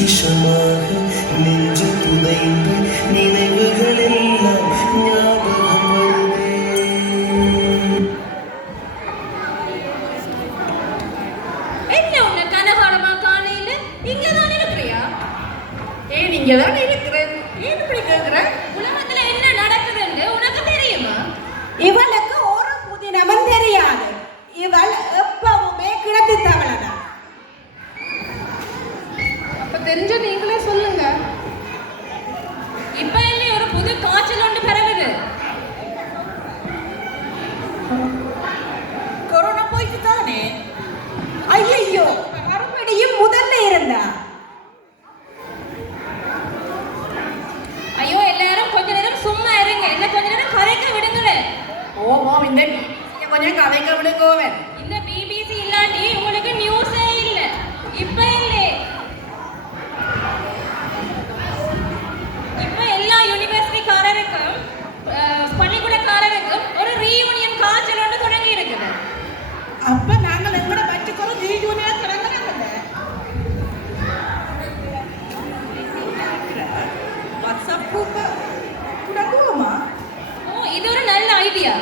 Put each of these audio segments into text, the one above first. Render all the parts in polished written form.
பொக்கிஷமாக நெஞ்சு புதைந்து நினைவுகள் எல்லாம் ஞாபகம் வருதே. என்ன உன்னை கனகாலமா காலையில இங்கதான் இருக்கிறியா? ஏன் இங்கதான் இருக்கிறேன்? ஏன் இப்படி கேக்குற? உலகத்துல என்ன நடக்குதுன்னு உனக்கு தெரியுமா? இவளுக்கு ஒரு புதினமும் தெரியாது. இவள் எப்பவுமே கிடத்தி தவளதான். அப்ப தெரிஞ்ச நீங்களே சொல்லுங்க. இப்ப என்ன ஒரு புது காய்ச்சல் ஒன்று பரவுது? கொரோனா போயிட்டு தானே? ஐயோ, மறுபடியும் முதல்ல இருந்தா. ஐயோ, எல்லாரும் கொஞ்ச நேரம் சும்மா இருங்க. என்ன கொஞ்ச நேரம் கதைக்க விடுங்களேன். ஓ இந்த கொஞ்சம் கதைக்க விடுங்கோவன். இந்த பிபிசி இல்லாட்டி உங்களுக்கு நியூஸே இல்ல. இப்ப இல்லே, இப்ப எல்லா யூனிவர்சிட்டிக்காரருக்கும் பள்ளிக்கூடக்காரருக்கும் ஒரு ரீயூனியன் காய்ச்சல் ஒன்று தொடங்கி இருக்குது. அப்ப நாங்கள் எங்கட பச்சுக்கொரு ரீயூனியன் தொடங்குறாங்க. வாட்ஸ்அப் குரூப் தொடங்குவோமா? ஓ, இது ஒரு நல்ல ஐடியா.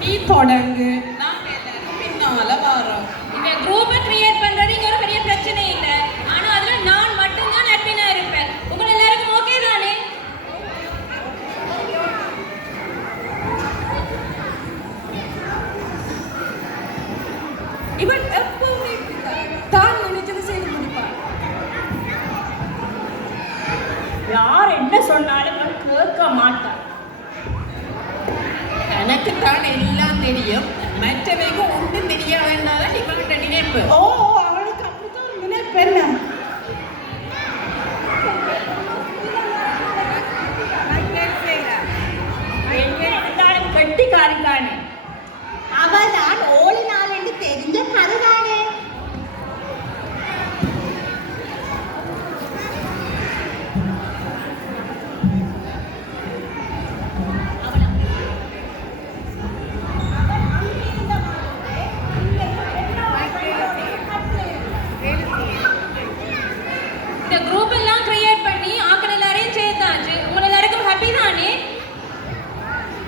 நீ தொடங்கு, நாங்க எல்லாரும் பின்னால வரோம். இந்த குரூப்பை கிரியேட் பண்றது இங்க ஒரு பெரிய பிரச்சனை இல்ல. ஆனா அதுல நான் மட்டும்தான் அட்மினா இருப்பேன். உங்க எல்லாருக்கும் ஓகே தானே? இவன் எப்பவுமே தான் நினைச்சது செய்து முடிப்பான். யார் என்ன சொன்னாலும் நான் கேட்க மாட்டான். எனக்குத்தான் எல்லாம் தெரியும், மற்றவைக்கு ஒன்றும் தெரியாதுன்னாதான் இவங்கிட்ட நினைப்பு. ஓ, அவளுக்கு அப்படித்தான் ஒரு நினைப்பு. என்ன இருந்தாலும் கெட்டிக்காரிக்கானே. அவதான் ஓடினாள் என்று தெரிஞ்ச கருதானே. இந்த குரூப் எல்லாம் கிரியேட் பண்ணி ஆக்கள் எல்லாரையும் சேர்த்தாச்சு. உங்க எல்லாருக்கும் ஹாப்பி தானே?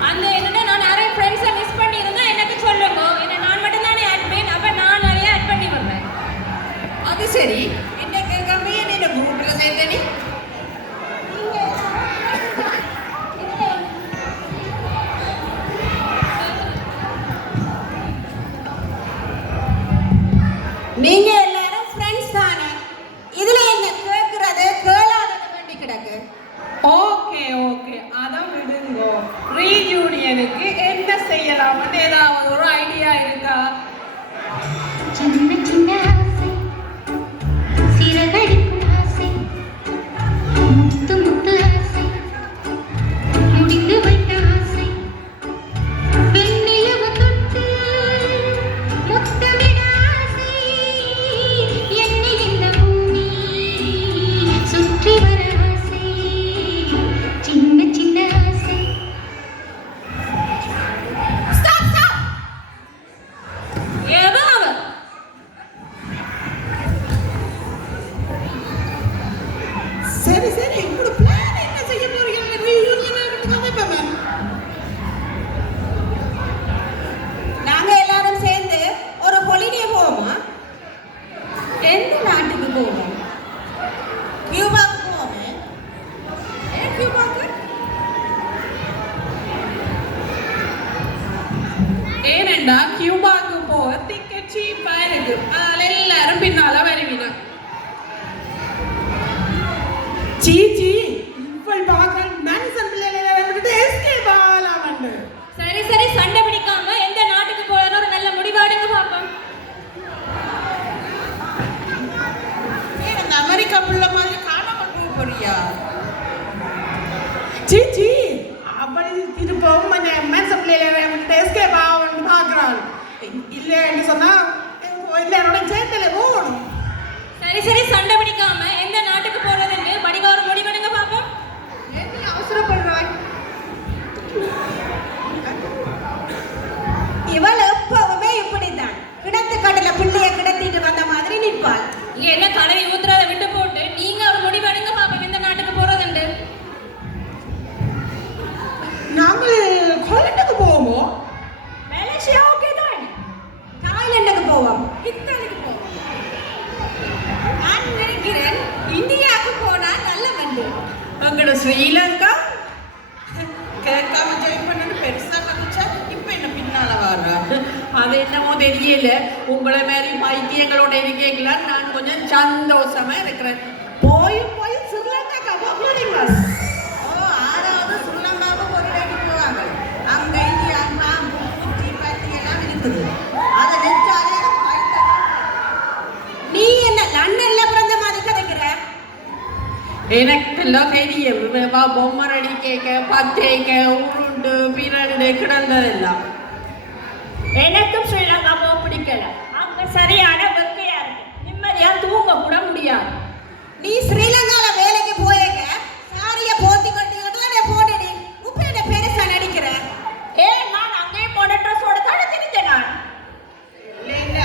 அந்த என்னோட நான் நிறைய ஃப்ரெண்ட்ஸை மிஸ் பண்ணியிருந்தா எனக்கு சொல்லுங்க. என்ன நான் மட்டும் தானே அட்மின், அப்ப நான் நிறைய ஆட் பண்ணி வருவேன். அது சரி, என்ன கேட்காம என்ன குரூப்ல சேர்த்தனி? நீங்க எல்லாரும் ஃப்ரெண்ட்ஸ் தானே? இதுல என்ன கேக்குறது கேளாதது வேண்டி கிடக்கு. ஓகே ஓகே, அதான் விடுங்கோ. ரீயூனியனுக்கு என்ன செய்யலாம்னு ஏதாவது ஒரு ஐடியா இருக்கா? சின்ன சின்ன ஆசை, சிறகடிக்கும் ஆசை, முத்து முத்து ஆசை, முடிந்து வைத்த ஆசை, வெண்ணிலவு தொட்டு முத்தமிட ஆசை, என்னை இந்த பூமி சுற்றி வர ஆசை, சின்ன சின்ன ஆசை. எவன் அவன்? சரி சரி, உங்களோட பிளான் என்ன செய்ய போறீங்க? ரீயூனியன் கதைப்பமே. நாங்க எல்லாரும் சேர்ந்து ஒரு ஹாலிடே போவோமா? எந்த நாட்டுக்கு போவோம்? கியூபாக்கு போவோமே. ஏன் கியூபாக்கு? ஏனெண்டா கியூபாக்கு போக டிக்கெட் சீப்பா இருக்கு. அதனால எல்லாரும் பின்னால வருவீங்க. சீச்சி, இவள் பார்க்கல் மேன்சன் பிள்ளைகளை வந்துட்டு எஸ்கேப் ஆகலாம்னு. சரி சரி, சண்டை பிடிக்காம எந்த நாட்டுக்கு போறதுன்னு ஒரு நல்ல முடிவாடுங்க பாப்போம். ஏன் அந்த அமெரிக்கா பிள்ளை மாதிரி காணாம போக போறியா? சீச்சி, அவள் திருப்பவும் மேன்சன் பிள்ளைகளை வந்துட்டு எஸ்கேப் ஆகணும்னு பார்க்குறாள். இல்லைன்னு சொன்னா இல்லை, என்னோட சேர்த்தல போகணும். சரி சரி, சண்டை பிடிக்காம எந்த நாட்டுக்கு போறதுன்னு படிவா ஒரு முடிவெடுங்க பாப்போம். ஏன் நீ அவசரப்படுறாய்? இவள் எப்பவுமே இப்படித்தான். கிடத்து கடல பிள்ளைய கிடத்திட்டு இருப்பாள். இங்க என்ன தலையை ஊத்துறத விட்டு போட்டு நீங்க ஒரு முடிவு எடுங்க பாப்போம் எந்த நாட்டுக்கு போறதுண்டு. நாங்கள் கொலண்டுக்கு போவோமோ? மலேசியா ஓகே தான். தாய்லாந்துக்கு போவோம். இத்தாலிக்கு போவோம். நான் நினைக்கிறேன் இந்தியாவுக்கு போனா நல்ல வந்து. அங்கட ஸ்ரீலங்கா கேட்காம ஜாயின் பண்ணு பெருசா கமிச்சா இப்ப என்ன பின்னால வர்றா? அது என்னமோ தெரியல. உங்களை மாதிரி பைத்தியங்களோட இருக்கீங்களா? நான் கொஞ்சம் சந்தோஷமா இருக்கிறேன். போய் போய் ஸ்ரீலங்கா போகிறீங்க. ஓ ஆறாவது ஸ்ரீலங்காவுக்கு ஒரு வாட்டி போவாங்க. அங்க இந்தியா பாம்பு குச்சி பத்தி எல்லாம் இருக்குது. அதை நினைச்சாலே நீ என்ன லண்டன்ல பிறந்த மாதிரி கதைக்கிற? எனக்கெல்லாம் தெரியும். பொம்மை ரெடி கேட்க பத்தேக்க உருண்டு பிரண்டு கிடந்ததெல்லாம். எனக்கும் ஸ்ரீலங்கா போக பிடிக்கல. அங்க சரியான வெக்கையா இருக்கு. நிம்மதியா தூங்க கூட முடியாது. நீ ஸ்ரீலங்கால வேலைக்கு போயேங்க சாரிய போத்தி கட்டிக்கிட்டு போடுடி. உப்பேட பெருசா நடிக்கிற. நான் அங்கே போன ட்ரெஸ்ஸோட தான் தெரிஞ்சேன் நான். இல்ல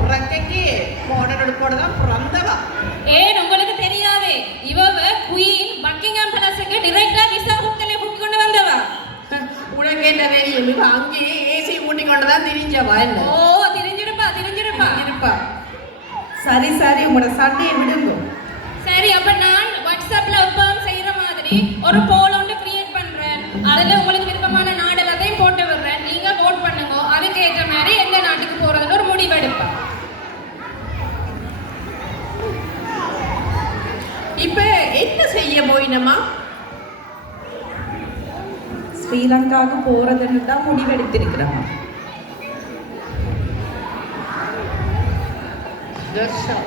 புறக்கைக்கு போனோட போடதான் பிறந்தவா. ஏன் உங்களுக்கு தெரியாதே இவவ குயின் பக்கிங்ஹாம் பேலஸுக்கு டைரக்டா விசா புக்கலே புக் கொண்டு வந்தவா. உனக்கு என்ன தெரியும்? இவ அங்கேயே ஏசி மூட்டி கொண்டுதான் திரிஞ்சவா. என்ன ஓ தெரிஞ்சிருப்பா இருப்பா. சரி சரி உங்களோட சண்டையை விடுங்க. சரி அப்ப நான் வாட்ஸ்அப்ல எப்பவும் செய்யற மாதிரி ஒரு போல் ஒன்று கிரியேட் பண்றேன். அதுல உங்களுக்கு விருப்பமான நாடு எல்லாத்தையும் போட்டு விடுறேன். நீங்க vote பண்ணுங்க. அதுக்கு ஏற்ற மாதிரி எந்த நாட்டுக்கு போறதுன்னு ஒரு முடிவு எடுப்பேன். இப்ப என்ன செய்ய போயினமா? ஸ்ரீலங்காவுக்கு போறதுன்னு தான் முடிவெடுத்திருக்கிறோம். தர்ஷம்